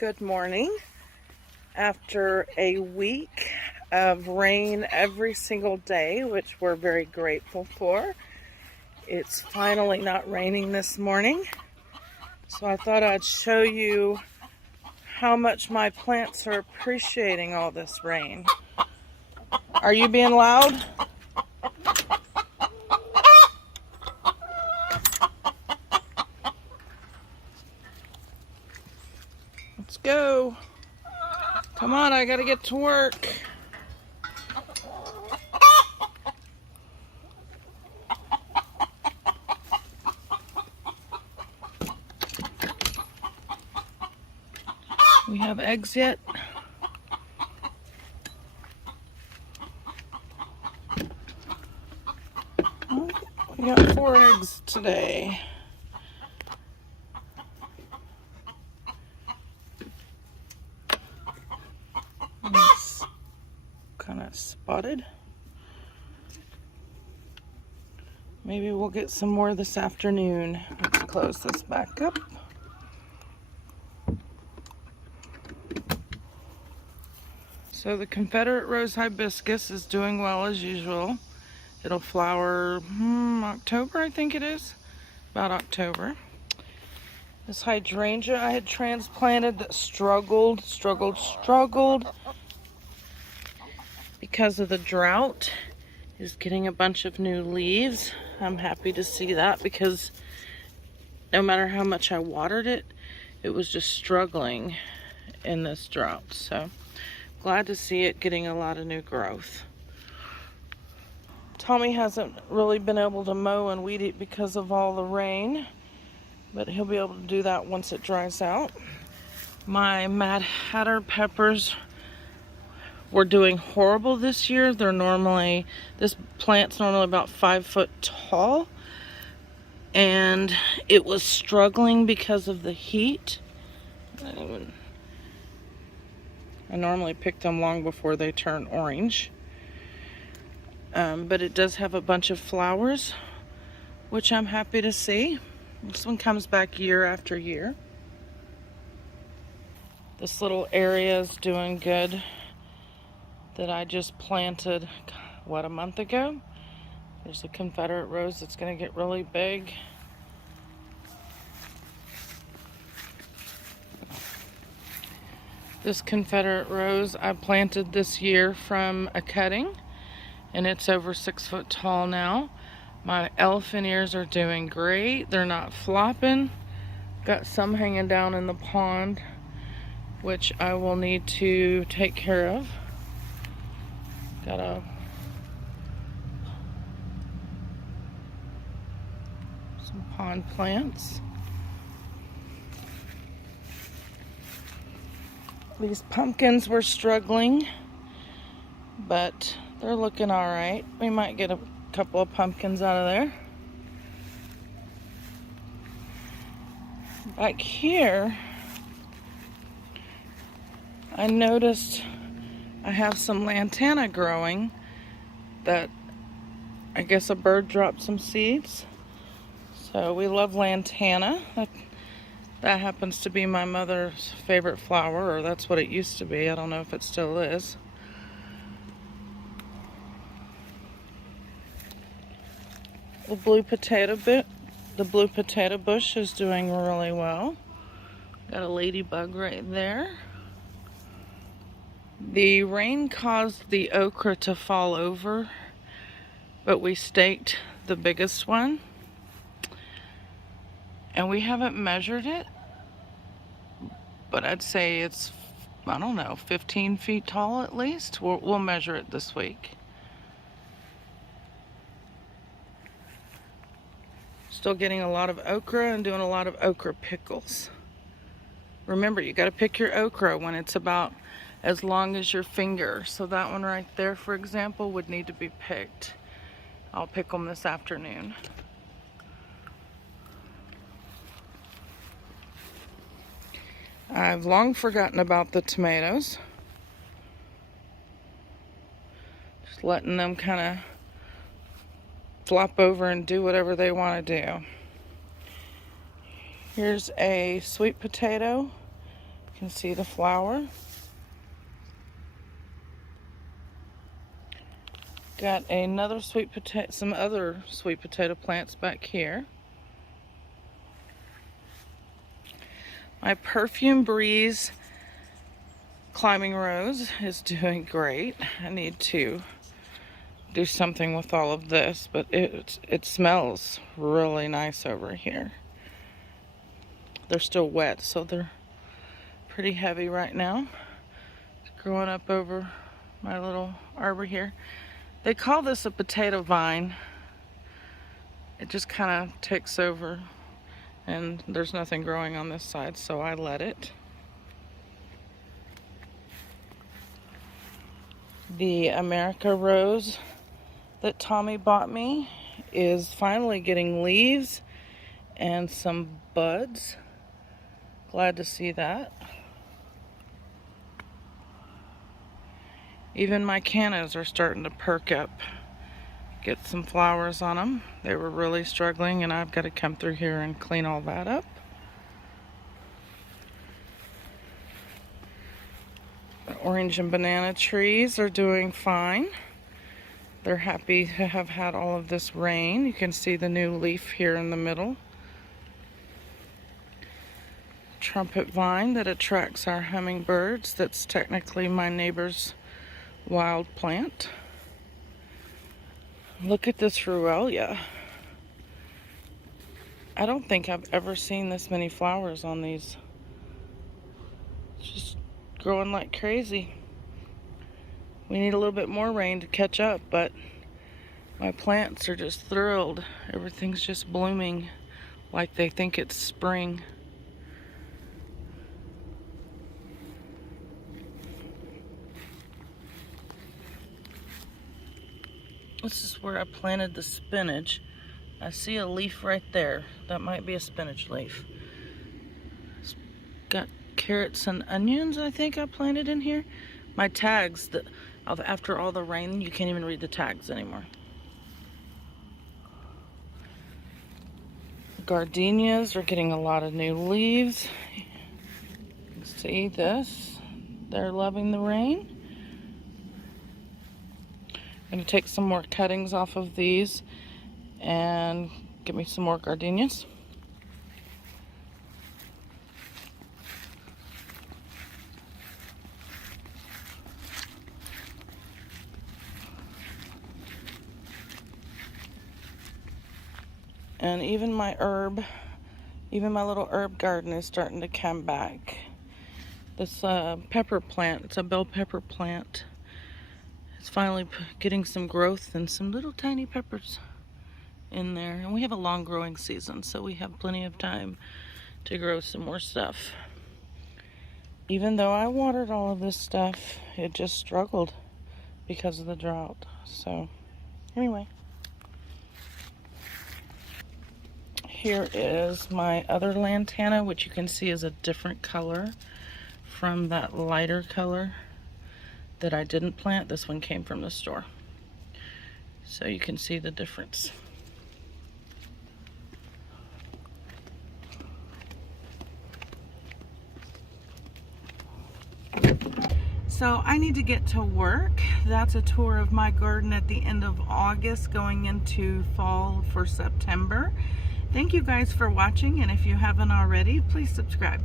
Good morning. After a week of rain every single day, which we're very grateful for, it's finally not raining this morning. So I thought I'd show you how much my plants are appreciating all this rain. Are you being loud? Let's go. Come on, I gotta get to work. We have eggs yet? We got 4 eggs today. It's kind of spotted. Maybe we'll get some more this afternoon. Let's close this back up. So the Confederate Rose Hibiscus is doing well as usual. It'll flower October, I think it is. About October. This hydrangea I had transplanted that struggled because of the drought is getting a bunch of new leaves. I'm happy to see that because no matter how much I watered it, it was just struggling in this drought. So glad to see it getting a lot of new growth. Tommy hasn't really been able to mow and weed eat because of all the rain, but he'll be able to do that once it dries out. My Mad Hatter peppers were doing horrible this year. This plant's normally about 5 foot tall, and it was struggling because of the heat. I normally pick them long before they turn orange. But it does have a bunch of flowers, which I'm happy to see. This one comes back year after year. This little area is doing good that I just planted, a month ago. There's a Confederate rose that's going to get really big. This Confederate rose I planted this year from a cutting, and it's over 6 foot tall now. My elephant ears are doing great. They're not flopping. Got some hanging down in the pond, which I will need to take care of. Got some pond plants. These pumpkins were struggling, but they're looking all right. We might get a couple of pumpkins out of there. Back here, I noticed I have some lantana growing that I guess a bird dropped some seeds. So we love lantana. That happens to be my mother's favorite flower, or that's what it used to be. I don't know if it still is. The blue potato bush is doing really well. Got a ladybug right there. The rain caused the okra to fall over, but we staked the biggest one. And we haven't measured it, but I'd say it's, 15 feet tall at least. We'll measure it this week. Still getting a lot of okra and doing a lot of okra pickles. Remember, you got to pick your okra when it's about as long as your finger. So that one right there, for example, would need to be picked. I'll pick them this afternoon. I've long forgotten about the tomatoes. Just letting them kind of flop over and do whatever they want to do. Here's a sweet potato. can see the flower. Got another sweet potato, some other sweet potato plants back here. My Perfume Breeze climbing rose is doing great. I need to do something with all of this, but it smells really nice over here. They're still wet, so they're pretty heavy right now. It's growing up over my little arbor here. They call this a potato vine. It just kind of takes over, and there's nothing growing on this side, so I let it. The America Rose that Tommy bought me is finally getting leaves and some buds. Glad to see that. Even my cannas are starting to perk up, get some flowers on them. They were really struggling, and I've got to come through here and clean all that up. The orange and banana trees are doing fine. They're happy to have had all of this rain. You can see the new leaf here in the middle. Trumpet vine that attracts our hummingbirds. That's technically my neighbor's wild plant. Look at this Ruellia. I don't think I've ever seen this many flowers on these. It's just growing like crazy. We need a little bit more rain to catch up, but my plants are just thrilled. Everything's just blooming like they think it's spring. This is where I planted the spinach. I see a leaf right there. That might be a spinach leaf. It's got carrots and onions, I think I planted in here. My tags, after all the rain, you can't even read the tags anymore. Gardenias are getting a lot of new leaves. You can see this. They're loving the rain. I'm going to take some more cuttings off of these and get me some more gardenias. And even my little herb garden is starting to come back. This pepper plant, it's a bell pepper plant. It's finally getting some growth and some little tiny peppers in there. And we have a long growing season, so we have plenty of time to grow some more stuff. Even though I watered all of this stuff, it just struggled because of the drought. So anyway, here is my other lantana, which you can see is a different color from that lighter color that I didn't plant. This one came from the store. So you can see the difference. So I need to get to work. That's a tour of my garden at the end of August going into fall for September. Thank you guys for watching, and if you haven't already, please subscribe.